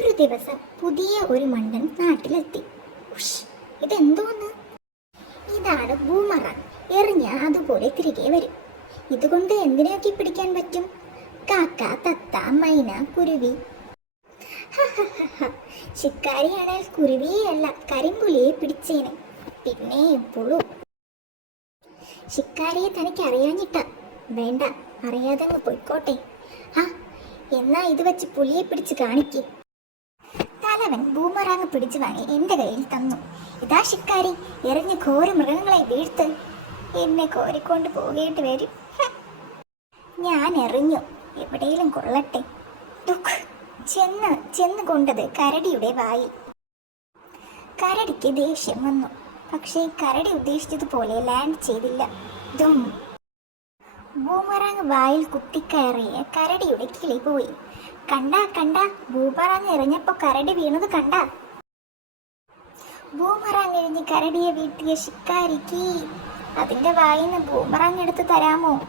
ഒരു ദിവസം പുതിയ ഒരു മണ്ടൻ നാട്ടിലെത്തി. ഉഷ്, ഇതെന്തോന്ന്? ഇതാണ് ബൂമറാങ് എറിഞ്ഞ അതുപോലെ തിരികെ വരും. ഇതുകൊണ്ട് എന്തിനെയൊക്കെ പിടിക്കാൻ പറ്റും? കാക്ക തത്ത മൈന കുരുവി. ശിക്കാരിയാണേൽ കുരുവിയെയല്ല കരിമ്പുലിയെ പിടിച്ചേനെ. പിന്നെ എപ്പോഴും. ശിക്കാരിയെ തനിക്ക് അറിയാഞ്ഞിട്ട. വേണ്ട അറിയാതെ പോയിക്കോട്ടെ. ആ എന്നാ ഇത് വെച്ച് പുലിയെ പിടിച്ച് കാണിക്ക്. തലവൻ ബൂമറാങ് പിടിച്ചു വാങ്ങി എന്റെ കയ്യിൽ തന്നു. ഇതാ ശിക്കാരി എറിഞ്ഞ് ഘോര മൃഗങ്ങളെ വീഴ്ത്ത് എന്നെ കോരിക്കൊണ്ട് പോകേണ്ടി വരും. ഞാൻ എറിഞ്ഞു. എവിടെയും കൊള്ളട്ടെ. ദുഃഖ്. ചെന്ന് ചെന്ന് കൊണ്ടത് കരടിയുടെ വായിൽ. കരടിക്ക് ദേഷ്യം വന്നു. പക്ഷേ കരടി ഉദ്ദേശിച്ചതുപോലെ ലാൻഡ് ചെയ്തില്ല. ദും. ബൂമറാങ് വായിൽ കുത്തിക്കയറിയ കരടിയുടെ കിളി പോയി. കണ്ടാ കണ്ടാ ബൂമറാങ് എറിഞ്ഞപ്പോ കരടി വീണത് കണ്ടാ. ബൂമറാങ് എഴിഞ്ഞ് കരടിയെ വീട്ടിയ ശിക്കാരിക്ക് അതിന്റെ വായിന്ന് ബൂമറാങ് എടുത്ത് തരാമോ?